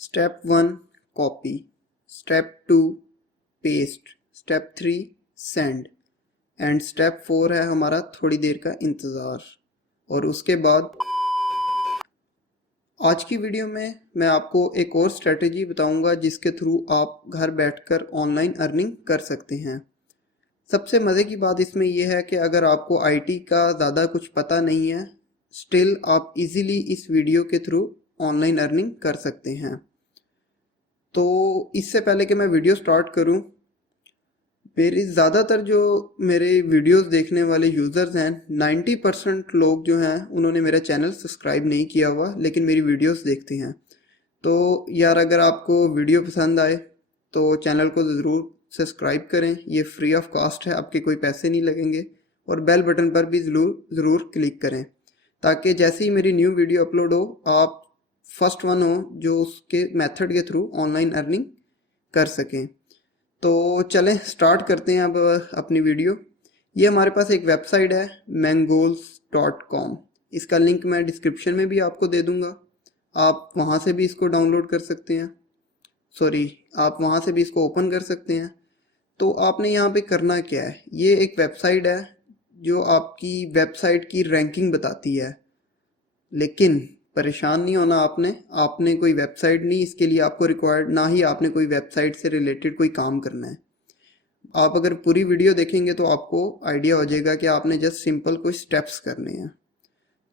Step 1 copy, step 2 paste, step 3 send and step 4 है हमारा थोड़ी देर का इंतज़ार। और उसके बाद आज की वीडियो में मैं आपको एक और स्ट्रेटजी बताऊंगा जिसके थ्रू आप घर बैठकर ऑनलाइन अर्निंग कर सकते हैं। सबसे मज़े की बात इसमें यह है कि अगर आपको आईटी का ज़्यादा कुछ पता नहीं है, स्टिल आप इजीली इस वीडियो के थ्रू ऑनलाइन अर्निंग कर सकते हैं। तो इससे पहले कि मैं वीडियो स्टार्ट करूं, मेरी ज़्यादातर जो मेरे वीडियोस देखने वाले यूज़र्स हैं, 90% लोग जो हैं उन्होंने मेरा चैनल सब्सक्राइब नहीं किया हुआ लेकिन मेरी वीडियोस देखते हैं। तो यार अगर आपको वीडियो पसंद आए तो चैनल को ज़रूर सब्सक्राइब करें, ये फ्री ऑफ कॉस्ट है, आपके कोई पैसे नहीं लगेंगे। और बेल बटन पर भी ज़रूर क्लिक करें ताकि जैसे ही मेरी न्यू वीडियो अपलोड हो आप फर्स्ट वन हो जो उसके मेथड के थ्रू ऑनलाइन अर्निंग कर सकें। तो चलें स्टार्ट करते हैं अब अपनी वीडियो। ये हमारे पास एक वेबसाइट है mangoals.com, इसका लिंक मैं डिस्क्रिप्शन में भी आपको दे दूंगा, आप वहाँ से भी इसको डाउनलोड कर सकते हैं, आप वहाँ से भी इसको ओपन कर सकते हैं। तो आपने यहाँ पे करना क्या है, ये एक वेबसाइट है जो आपकी वेबसाइट की रैंकिंग बताती है, लेकिन परेशान नहीं होना आपने कोई वेबसाइट नहीं, इसके लिए आपको रिक्वायर्ड ना ही आपने कोई वेबसाइट से रिलेटेड कोई काम करना है। आप अगर पूरी वीडियो देखेंगे तो आपको आइडिया हो जाएगा कि आपने जस्ट सिंपल कुछ स्टेप्स करने हैं।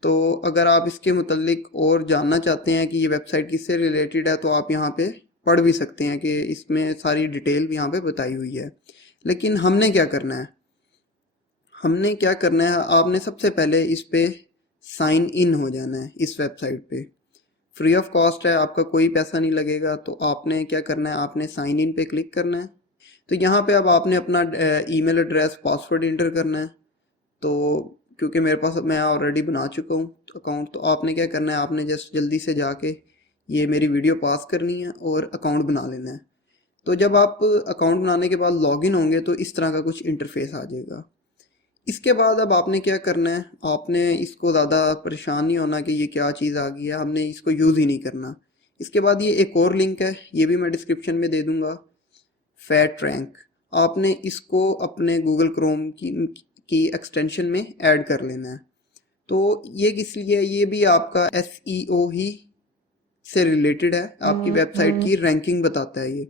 तो अगर आप इसके मुतल्लिक और जानना चाहते हैं कि ये वेबसाइट किससे रिलेटेड है तो आप यहाँ पे पढ़ भी सकते हैं कि इसमें सारी डिटेल भी यहाँ पे बताई हुई है। लेकिन हमने क्या करना है, आपने सबसे पहले इस पे साइन इन हो जाना है। इस वेबसाइट पे फ्री ऑफ कॉस्ट है, आपका कोई पैसा नहीं लगेगा। तो आपने क्या करना है, आपने साइन इन पे क्लिक करना है। तो यहाँ पे अब आपने अपना ईमेल एड्रेस, पासवर्ड इंटर करना है। तो क्योंकि मेरे पास मैं ऑलरेडी बना चुका हूँ अकाउंट, तो आपने क्या करना है, आपने जस्ट जल्दी से जाके ये मेरी वीडियो पास करनी है और अकाउंट बना लेना है। तो जब आप अकाउंट बनाने के बाद लॉगिन होंगे तो इस तरह का कुछ इंटरफेस आ जाएगा। इसके बाद अब आपने क्या करना है, आपने इसको ज़्यादा परेशान नहीं होना कि ये क्या चीज़ आ गई है, हमने इसको यूज़ ही नहीं करना। इसके बाद ये एक और लिंक है, ये भी मैं डिस्क्रिप्शन में दे दूँगा, फैट रैंक। आपने इसको अपने गूगल क्रोम की एक्सटेंशन में ऐड कर लेना है। तो ये किस लिए है, ये भी आपका SEO ही से रिलेटेड है, आपकी वेबसाइट की रैंकिंग बताता है ये।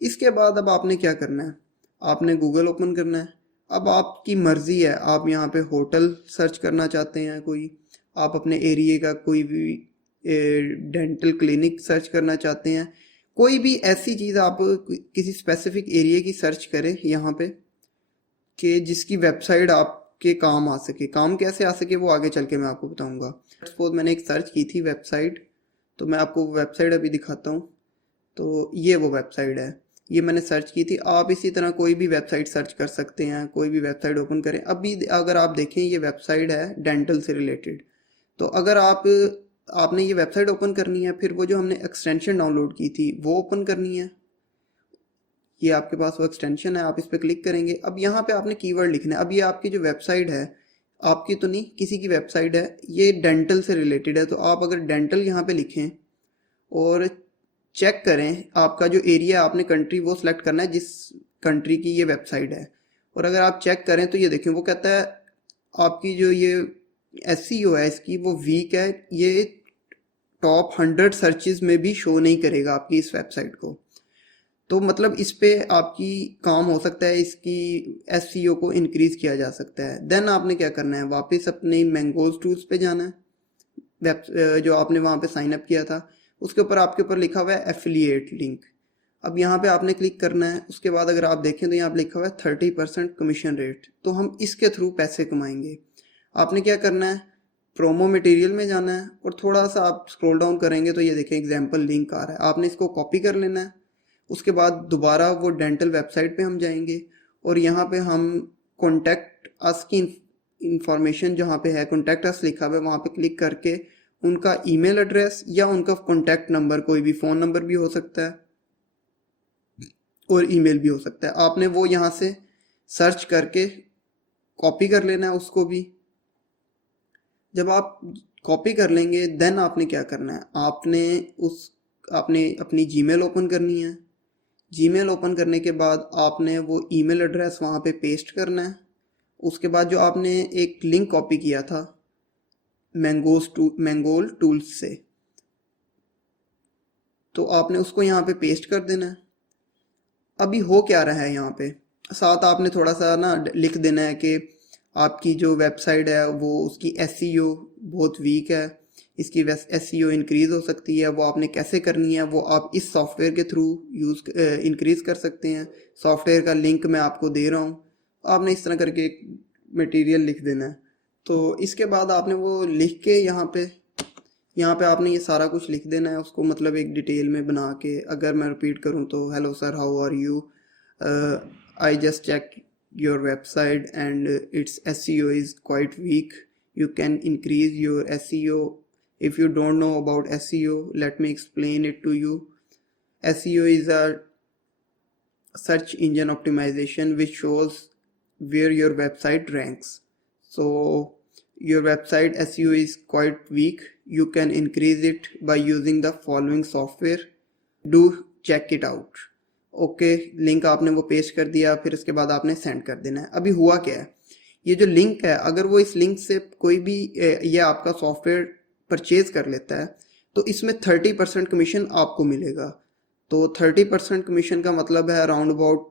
इसके बाद अब आपने क्या करना है, आपने गूगल ओपन करना है। अब आपकी मर्ज़ी है, आप यहाँ पे होटल सर्च करना चाहते हैं, कोई आप अपने एरिया का कोई भी डेंटल क्लिनिक सर्च करना चाहते हैं, कोई भी ऐसी चीज़ आप किसी स्पेसिफिक एरिया की सर्च करें यहाँ पे कि जिसकी वेबसाइट आपके काम आ सके। काम कैसे आ सके वो आगे चल के मैं आपको बताऊँगा। सपोज मैंने एक सर्च की थी वेबसाइट, तो मैं आपको वेबसाइट अभी दिखाता हूँ। तो ये वो वेबसाइट है, ये मैंने सर्च की थी। आप इसी तरह कोई भी वेबसाइट सर्च कर सकते हैं, कोई भी वेबसाइट ओपन करें। अभी अगर आप देखें ये वेबसाइट है डेंटल से रिलेटेड। तो अगर आपने ये वेबसाइट ओपन करनी है, फिर वो जो हमने एक्सटेंशन डाउनलोड की थी वो ओपन करनी है। ये आपके पास वो एक्सटेंशन है, आप इस पर क्लिक करेंगे। अब यहाँ पे आपने कीवर्ड लिखना है। अब ये आपकी जो वेबसाइट है, आपकी तो नहीं, किसी की वेबसाइट है, ये डेंटल से रिलेटेड है। तो आप अगर डेंटल यहाँ पे लिखें और चेक करें, आपका जो एरिया आपने कंट्री वो सिलेक्ट करना है जिस कंट्री की ये वेबसाइट है। और अगर आप चेक करें तो ये देखें, वो कहता है आपकी जो ये SEO है इसकी वो वीक है, ये टॉप 100 सर्चेज में भी शो नहीं करेगा आपकी इस वेबसाइट को। तो मतलब इस पे आपकी काम हो सकता है, इसकी SEO को इंक्रीज किया जा सकता है। देन आपने क्या करना है, वापस अपने मैंगोज टूल्स पे जाना है, जो आपने वहाँ पे साइन अप किया था उसके ऊपर आपके ऊपर लिखा हुआ है एफिलिएट लिंक। अब यहाँ पे आपने क्लिक करना है। उसके बाद अगर आप देखें तो यहाँ पे लिखा हुआ है 30% कमीशन रेट, तो हम इसके थ्रू पैसे कमाएंगे। आपने क्या करना है, प्रोमो मटेरियल में जाना है और थोड़ा सा आप स्क्रॉल डाउन करेंगे तो ये देखें एग्जाम्पल लिंक आ रहा है, आपने इसको कॉपी कर लेना है। उसके बाद दोबारा वो डेंटल वेबसाइट पे हम जाएंगे और यहाँ पे हम कॉन्टैक्ट अस की इंफॉर्मेशन जहाँ पे है कॉन्टैक्ट अस लिखा हुआ है, वहाँ पे क्लिक करके उनका ईमेल एड्रेस या उनका कॉन्टैक्ट नंबर, कोई भी फ़ोन नंबर भी हो सकता है और ईमेल भी हो सकता है, आपने वो यहाँ से सर्च करके कॉपी कर लेना है उसको भी। जब आप कॉपी कर लेंगे देन आपने क्या करना है, आपने उस आपने अपनी जीमेल ओपन करनी है। जीमेल ओपन करने के बाद आपने वो ईमेल एड्रेस वहाँ पे पेस्ट करना है। उसके बाद जो आपने एक लिंक कॉपी किया था मैंगोल टूल्स से, तो आपने उसको यहाँ पे पेस्ट कर देना है। अभी हो क्या रहा है यहाँ पे, साथ आपने थोड़ा सा ना लिख देना है कि आपकी जो वेबसाइट है वो उसकी एसईओ बहुत वीक है, इसकी एसईओ इंक्रीज़ हो सकती है। वो आपने कैसे करनी है वो आप इस सॉफ्टवेयर के थ्रू इंक्रीज़ कर सकते हैं। सॉफ्टवेयर का लिंक मैं आपको दे रहा हूँ, आपने इस तरह करके एक मटेरियल लिख देना है। तो इसके बाद आपने वो लिख के यहाँ पे आपने ये सारा कुछ लिख देना है उसको, मतलब एक डिटेल में बना के। अगर मैं रिपीट करूँ तो hello sir, how are you, I just check your website and it's SEO is quite weak, you can increase your SEO. If you don't know about SEO, let me explain it to you. SEO is a search engine optimization which shows where your website ranks. So your website SEO is quite weak. You can increase it by using the following software. Do check it out. Okay, link आपने वो paste कर दिया, फिर इसके बाद आपने send कर देना है। अभी हुआ क्या है, ये जो लिंक है, अगर वो इस लिंक से कोई भी ये आपका सॉफ्टवेयर परचेज कर लेता है तो इसमें 30% कमीशन आपको मिलेगा। तो 30% कमीशन का मतलब है अराउंड अबाउट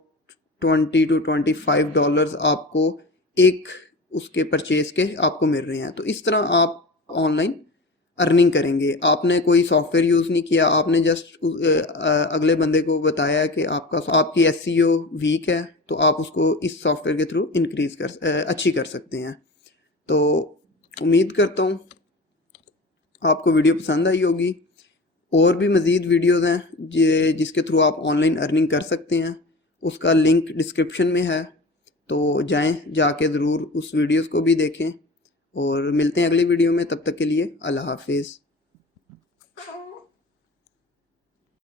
$20 to $25 आपको एक उसके परचेज के आपको मिल रहे हैं। तो इस तरह आप ऑनलाइन अर्निंग करेंगे। आपने कोई सॉफ्टवेयर यूज़ नहीं किया, आपने जस्ट अगले बंदे को बताया कि आपकी SEO वीक है, तो आप उसको इस सॉफ्टवेयर के थ्रू अच्छी कर सकते हैं। तो उम्मीद करता हूँ आपको वीडियो पसंद आई होगी। और भी मज़ीद वीडियोज़ हैं जिसके थ्रू आप ऑनलाइन अर्निंग कर सकते हैं, उसका लिंक डिस्क्रिप्शन में है, तो जाके ज़रूर उस वीडियोज़ को भी देखें। और मिलते हैं अगली वीडियो में, तब तक के लिए अल्लाह हाफिज़।